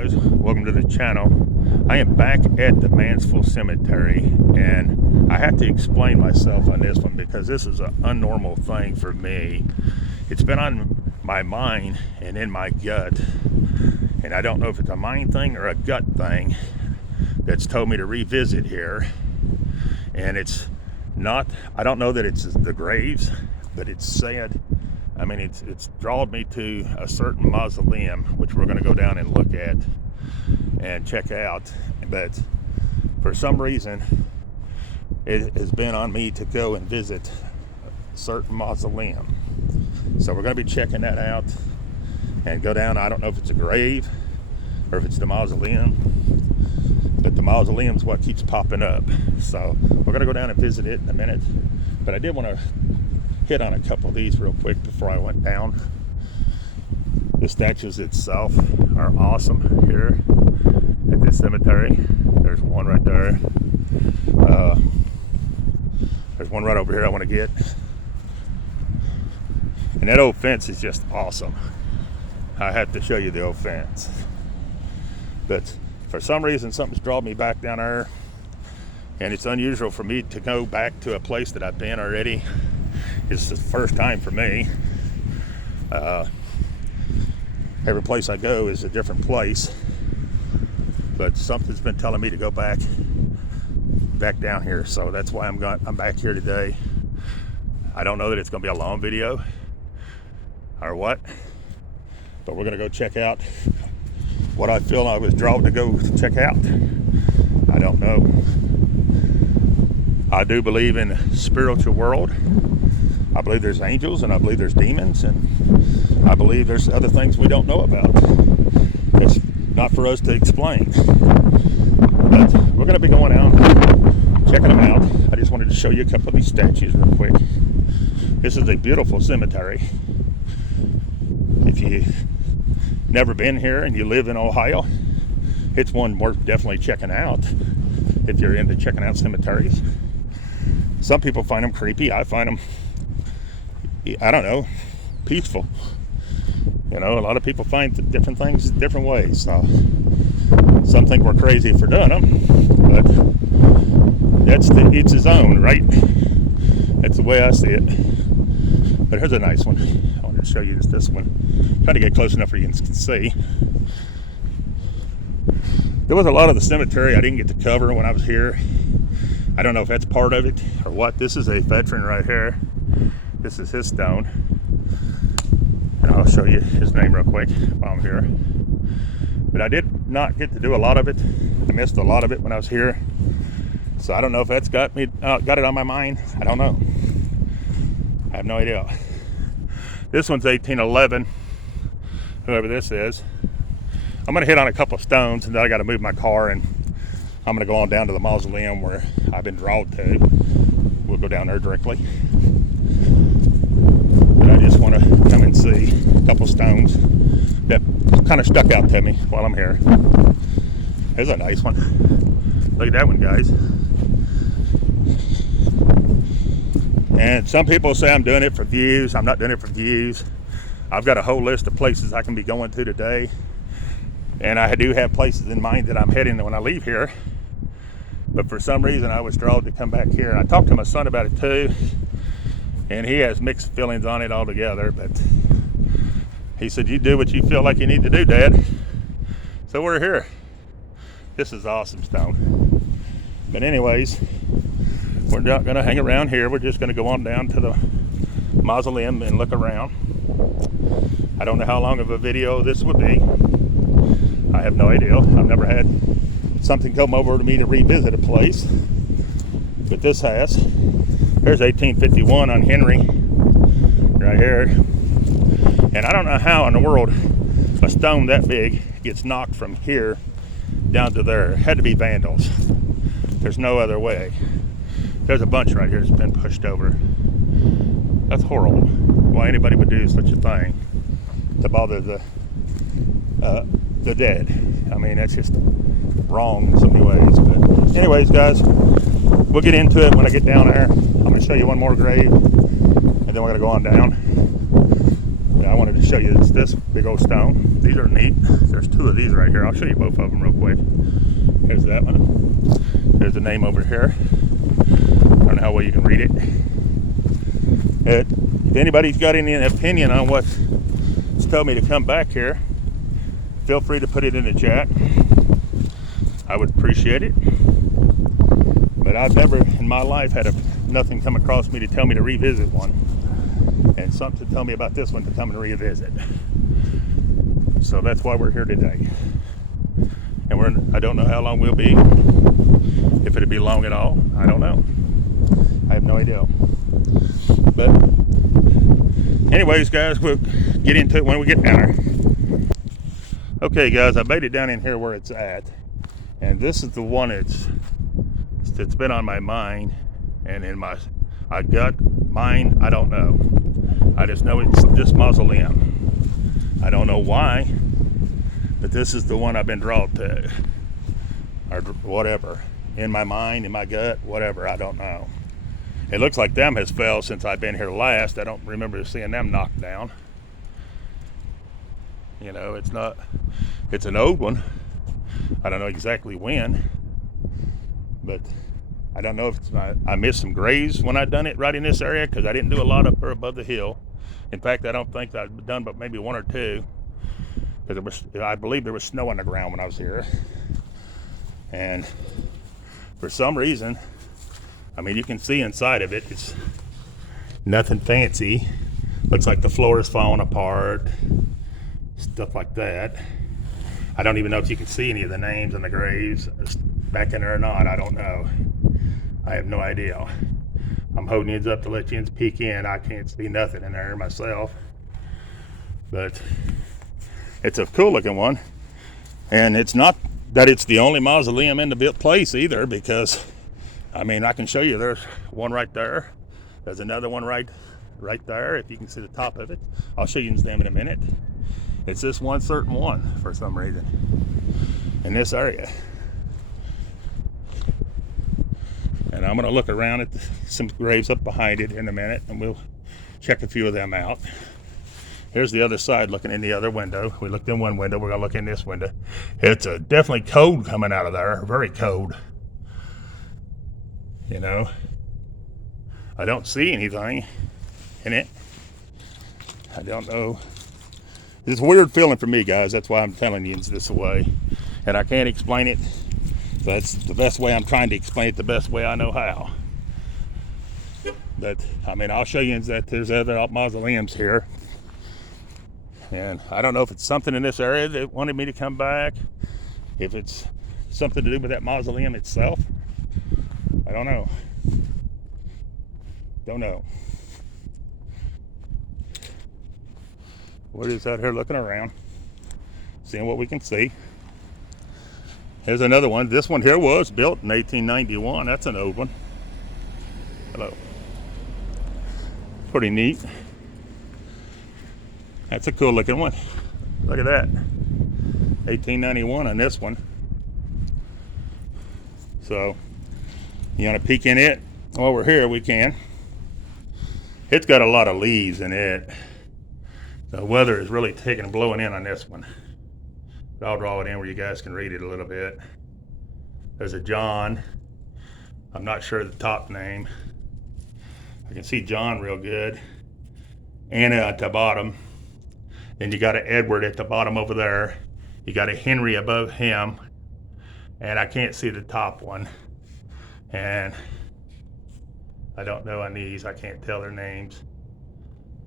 guys, welcome to the channel. I am back at the Mansfield Cemetery, and I have to explain myself on this one because this is an unnormal thing for me. It's been on my mind and in my gut, and I don't know if it's a mind thing or a gut thing that's told me to revisit here. And it's not, I don't know that it's the graves, but it's said, I mean, it's drawn me to a certain mausoleum, which we're going to go down and look at and check out. But for some reason, it has been on me to go and visit a certain mausoleum. So we're going to be checking that out and go down. I don't know if it's a grave or if it's the mausoleum, but the mausoleum is what keeps popping up. So we're going to go down and visit it in a minute. But I did want to hit on a couple of these real quick before I went down. The statues itself are awesome here at this cemetery. There's one right there. There's one right over here I want to get. And that old fence is just awesome. I have to show you the old fence. But for some reason, something's drawn me back down there. And it's unusual for me to go back to a place that I've been already. It's the first time for me. Every place I go is a different place, but something's been telling me to go back down here, so that's why I'm back here today. I don't know that it's going to be a long video or what, but we're going to go check out what I feel I was drawn to go check out. I don't know. I do believe in the spiritual world. I believe there's angels, and I believe there's demons, and I believe there's other things we don't know about. It's not for us to explain. But we're going to be going out, checking them out. I just wanted to show you a couple of these statues real quick. This is a beautiful cemetery. If you've never been here and you live in Ohio, it's one worth definitely checking out if you're into checking out cemeteries. Some people find them creepy. I find them, I don't know, peaceful. You know, a lot of people find different things different ways. So some think we're crazy for doing them, but it's his own, right? That's the way I see it. But here's a nice one. I want to show you this one. Try to get close enough where you can see. There was a lot of the cemetery I didn't get to cover when I was here. I don't know if that's part of it or what. This is a veteran right here. This is his stone. And I'll show you his name real quick while I'm here. But I did not get to do a lot of it. I missed a lot of it when I was here. So I don't know if that's got it on my mind. I don't know. I have no idea. This one's 1811. Whoever this is. I'm going to hit on a couple of stones, and then I got to move my car, and I'm going to go on down to the mausoleum where I've been drawn to. We'll go down there directly. But I just want to come and see a couple stones that kind of stuck out to me while I'm here. There's a nice one. Look at that one, guys. And some people say I'm doing it for views. I'm not doing it for views. I've got a whole list of places I can be going to today. And I do have places in mind that I'm heading to when I leave here. But for some reason, I was drawn to come back here. I talked to my son about it too, and he has mixed feelings on it altogether. But he said, "You do what you feel like you need to do, Dad." So we're here. This is awesome stone. But anyways, we're not going to hang around here. We're just going to go on down to the mausoleum and look around. I don't know how long of a video this would be. I have no idea. I've never had something come over to me to revisit a place, but this has. There's 1851 on Henry right here, and I don't know how in the world a stone that big gets knocked from here down to there. It had to be vandals. There's no other way. There's a bunch right here that's been pushed over. That's horrible. Why anybody would do such a thing to bother the dead. I mean, that's just wrong in so many ways. But anyways, guys, we'll get into it when I get down there. I'm going to show you one more grave, and then we're going to go on down. I wanted to show you this big old stone. These are neat. There's two of these right here. I'll show you both of them real quick. There's that one. There's the name over here. I don't know how well you can read it. If anybody's got any opinion on what's told me to come back here, feel free to put it in the chat. I would appreciate it. But I've never in my life had nothing come across me to tell me to revisit one. And something to tell me about this one to come and revisit. So that's why we're here today. And I don't know how long we'll be. If it'll be long at all, I don't know. I have no idea. But anyways, guys, we'll get into it when we get down there. Okay, guys, I made it down in here where it's at. And this is the one that's been on my mind and in my gut, mind, I don't know. I just know it's this mausoleum. I don't know why, but this is the one I've been drawn to, or whatever. In my mind, in my gut, whatever, I don't know. It looks like them has fell since I've been here last. I don't remember seeing them knocked down. You know, it's an old one. I don't know exactly when, but I don't know if I missed some graves when I done it right in this area, because I didn't do a lot up there above the hill. In fact, I don't think I've done but maybe one or two, because I believe there was snow on the ground when I was here. And for some reason, I mean, you can see inside of it, it's nothing fancy. Looks like the floor is falling apart, stuff like that. I don't even know if you can see any of the names and the graves back in there or not. I don't know. I have no idea. I'm holding it up to let you peek in. I can't see nothing in there myself. But it's a cool looking one. And it's not that it's the only mausoleum in the place either, because I mean, I can show you there's one right there. There's another one right there, if you can see the top of it. I'll show you them in a minute. It's this one certain one for some reason in this area. And I'm going to look around at some graves up behind it in a minute, and we'll check a few of them out. Here's the other side looking in the other window. We looked in one window, we're going to look in this window. It's definitely cold coming out of there, very cold. You know, I don't see anything in it. I don't know. It's a weird feeling for me, guys. That's why I'm telling you this way. And I can't explain it. So that's the best way I'm trying to explain it, the best way I know how. But, I mean, I'll show you that there's other mausoleums here. And I don't know if it's something in this area that wanted me to come back. If it's something to do with that mausoleum itself. I don't know. Don't know. We're just out here looking around, seeing what we can see. Here's another one. This one here was built in 1891. That's an old one. Hello. Pretty neat. That's a cool looking one. Look at that. 1891 on this one. So, you want to peek in it? While we're here, we can. It's got a lot of leaves in it. The weather is really blowing in on this one. But I'll draw it in where you guys can read it a little bit. There's a John. I'm not sure the top name. I can see John real good. Anna at the bottom. Then you got an Edward at the bottom over there. You got a Henry above him. And I can't see the top one. And I don't know on these. I can't tell their names.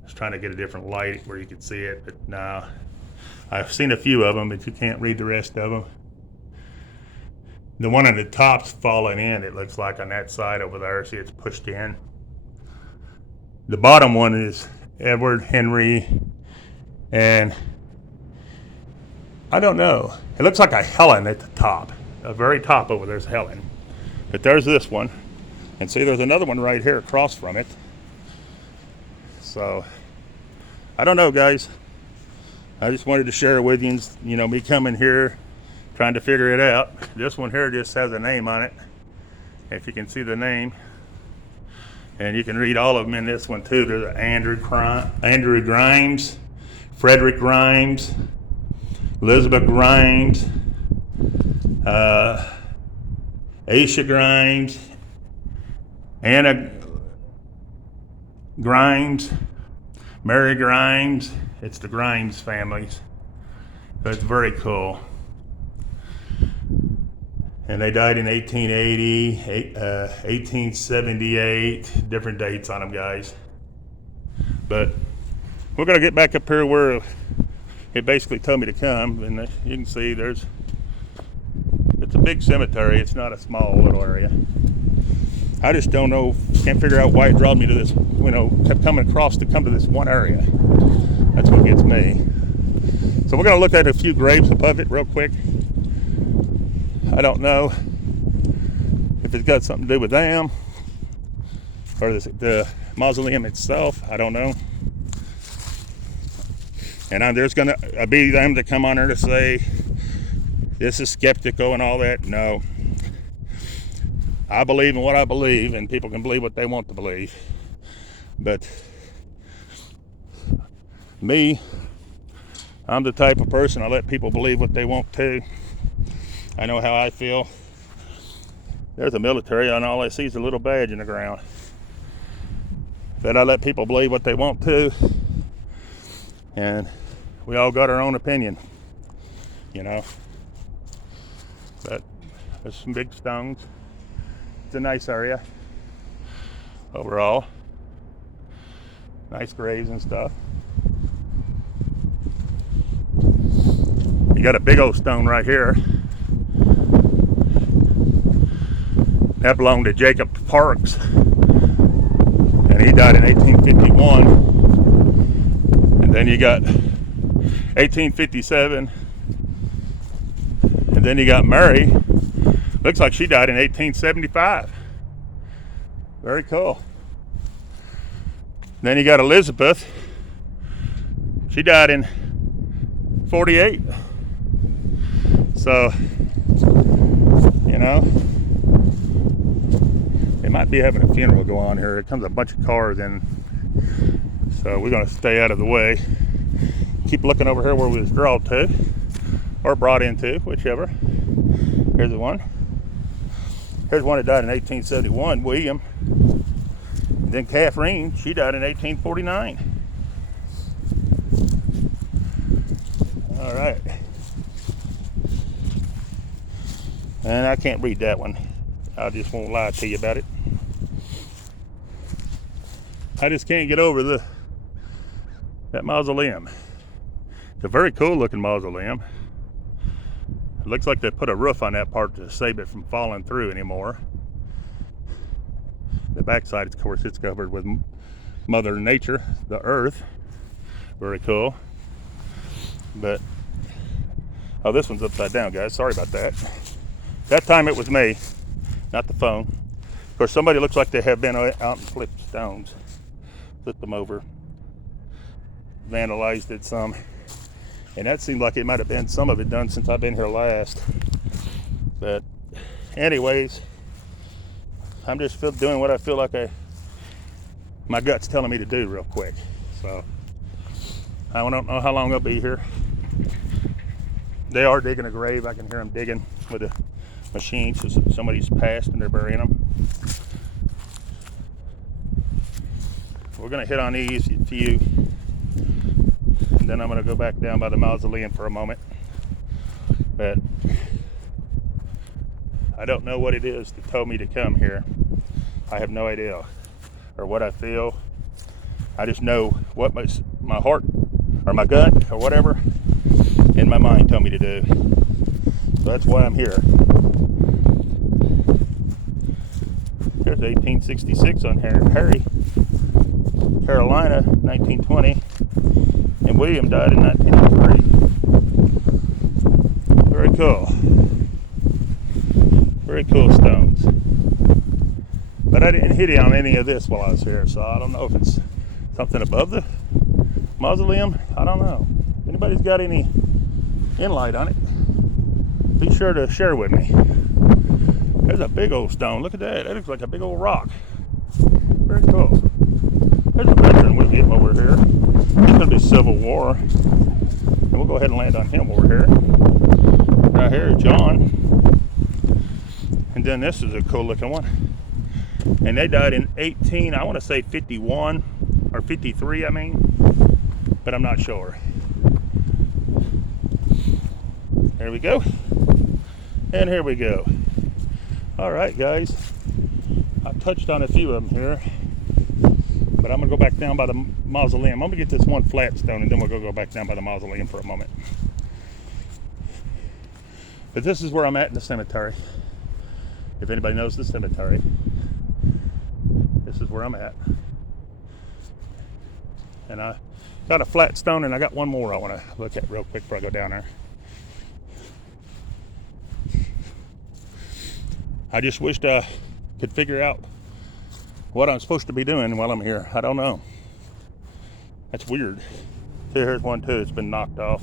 I was trying to get a different light where you could see it, but no. I've seen a few of them, but you can't read the rest of them. The one on the top's falling in, it looks like, on that side over there. See, it's pushed in. The bottom one is Edward, Henry, and I don't know. It looks like a Helen at the top. The very top over there's Helen. But there's this one. And see, there's another one right here across from it. So, I don't know, guys. I just wanted to share with you, me coming here, trying to figure it out. This one here just has a name on it. If you can see the name. And you can read all of them in this one too. There's Andrew Grimes. Frederick Grimes, Elizabeth Grimes, Aisha Grimes, Anna Grimes, Mary Grimes. It's the Grimes families. So it's very cool. And they died in 1880, 1878, different dates on them, guys. But we're gonna get back up here where it basically told me to come, and you can see it's a big cemetery. It's not a small little area. I just don't know, can't figure out why it drawn me to this, kept coming across to come to this one area. That's what gets me. So we're gonna look at a few graves above it real quick. I don't know if it's got something to do with them or the mausoleum itself. I don't know. And there's going to be them that come on there to say this is skeptical and all that. No. I believe in what I believe, and people can believe what they want to believe. But me, I'm the type of person, I let people believe what they want to. I know how I feel. There's a military, and all I see is a little badge in the ground. But I let people believe what they want to. And we all got our own opinion, But there's some big stones. It's a nice area overall. Nice graves and stuff. You got a big old stone right here. That belonged to Jacob Parks, and he died in 1851. And then you got 1857, and then you got Mary. Looks like she died in 1875. Very cool. Then you got Elizabeth. She died in 48. So, they might be having a funeral go on here. There comes a bunch of cars in, so we're going to stay out of the way. Keep looking over here where we was drawn to, or brought into, whichever. Here's the one. Here's one that died in 1871, William. And then Catherine, she died in 1849. All right. And I can't read that one. I just won't lie to you about it. I just can't get over that mausoleum. It's a very cool looking mausoleum. It looks like they put a roof on that part to save it from falling through anymore. The backside, of course, it's covered with Mother Nature, the earth. Very cool. But, oh, this one's upside down, guys. Sorry about that. That time it was me, not the phone. Of course, somebody looks like they have been out and flipped stones. Flipped them over. Vandalized it some. And that seemed like it might have been some of it done since I've been here last. But anyways, I'm just doing what I feel like my gut's telling me to do real quick. So I don't know how long I'll be here. They are digging a grave. I can hear them digging with a machine. So somebody's passed and they're burying them. We're going to hit on these few. And then I'm going to go back down by the mausoleum for a moment. But I don't know what it is that told me to come here. I have no idea. Or what I feel. I just know what my heart or my gut or whatever in my mind told me to do. So that's why I'm here. There's 1866 on Harry, Carolina, 1920. And William died in 1903. Very cool. Very cool stones. But I didn't hit on any of this while I was here, so I don't know if it's something above the mausoleum. I don't know. If anybody's got any insight on it, be sure to share with me. There's a big old stone. Look at that. That looks like a big old rock. Very cool. There's a veteran we'll get over here. He's going to be Civil War. And we'll go ahead and land on him over here. Right here, John. And then this is a cool looking one. And they died in I want to say 51 or 53, I mean. But I'm not sure. There we go. And here we go. All right, guys. I've touched on a few of them here. But I'm going to go back down by the mausoleum. I'm going to get this one flat stone, and then we'll go back down by the mausoleum for a moment. But this is where I'm at in the cemetery. If anybody knows the cemetery, this is where I'm at. And I got a flat stone, and I got one more I want to look at real quick before I go down there. I just wished I could figure out what I'm supposed to be doing while I'm here. I don't know. That's weird. See, here's one too. It's been knocked off,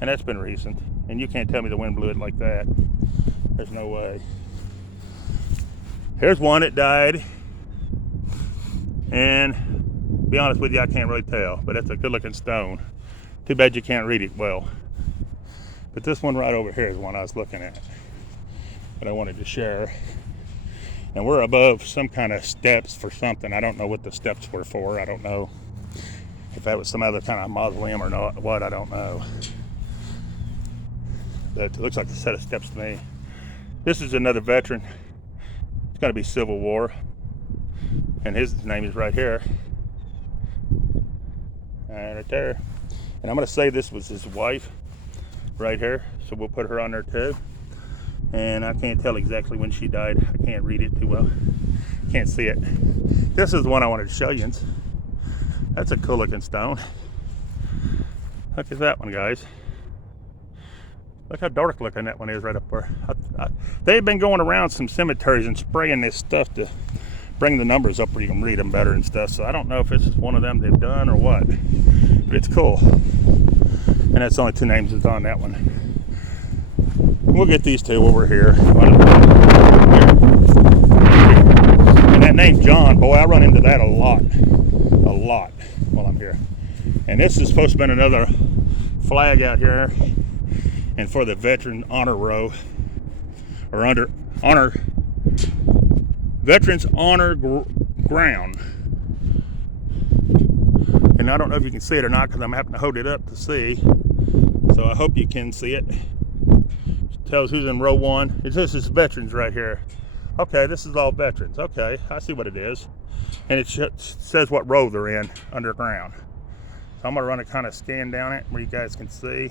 and that's been recent. And you can't tell me the wind blew it like that. There's no way. Here's one that died, and to be honest with you, I can't really tell, but that's a good-looking stone. Too bad you can't read it well. But this one right over here is one I was looking at that I wanted to share. And we're above some kind of steps for something. I don't know what the steps were for. I don't know if that was some other kind of mausoleum or not. What, I don't know. But it looks like a set of steps to me. This is another veteran. It's got to be Civil War. And his name is right here. Right there. And I'm going to say this was his wife right here. So we'll put her on there too. And I can't tell exactly when she died. I can't read it too well. Can't see it. This is the one I wanted to show you. That's a cool looking stone. Look at that one, guys. Look how dark looking that one is right up there. They've been going around some cemeteries and spraying this stuff to bring the numbers up where you can read them better and stuff. So I don't know if this is one of them they've done or what. But it's cool. And that's only 2 names that's on that one. We'll get these two over here. And that name John, boy, I run into that a lot while I'm here. And this is supposed to have been another flag out here, and for the Veteran Honor Row, or under honor, Veterans Honor Ground. And I don't know if you can see it or not because I'm having to hold it up to see. So I hope you can see it. Tells who's in row 1. This is veterans right here. Okay, this is all veterans. Okay, I see what it is. And it says what row they're in underground. So I'm going to run a kind of scan down it where you guys can see.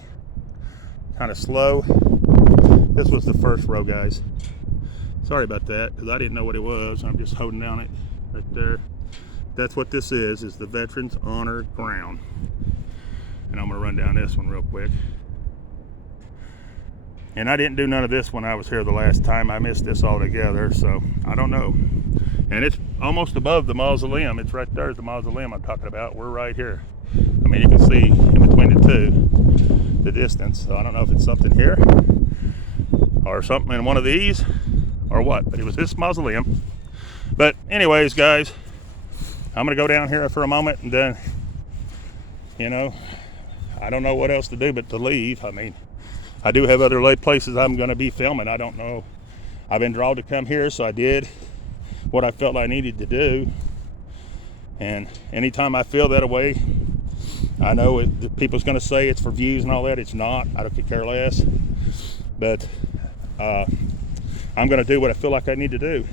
Kind of slow. This was the first row, guys. Sorry about that because I didn't know what it was. I'm just holding down it right there. That's what this is the Veterans Honor Ground. And I'm going to run down this one real quick. And I didn't do none of this when I was here the last time. I missed this altogether, so I don't know. And it's almost above the mausoleum. It's right there is the mausoleum I'm talking about. We're right here. I mean, you can see in between the two, the distance. So I don't know if it's something here or something in one of these or what. But it was this mausoleum. But anyways, guys, I'm going to go down here for a moment and then, you know, I don't know what else to do but to leave. I mean, I do have other places I'm going to be filming. I don't know. I've been drawn to come here, so I did what I felt I needed to do. And anytime I feel that way, I know people's going to say it's for views and all that. It's not. I don't care less. But I'm going to do what I feel like I need to do.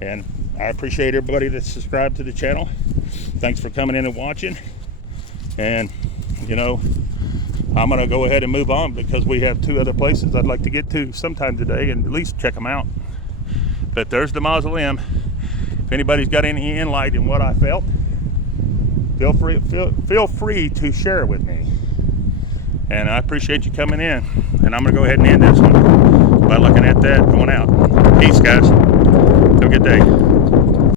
And I appreciate everybody that's subscribed to the channel. Thanks for coming in and watching. And, you know, I'm going to go ahead and move on because we have 2 other places I'd like to get to sometime today and at least check them out. But there's the mausoleum. If anybody's got any insight in what I felt, feel free to share it with me. And I appreciate you coming in. And I'm going to go ahead and end this one by looking at that going out. Peace, guys. Have a good day.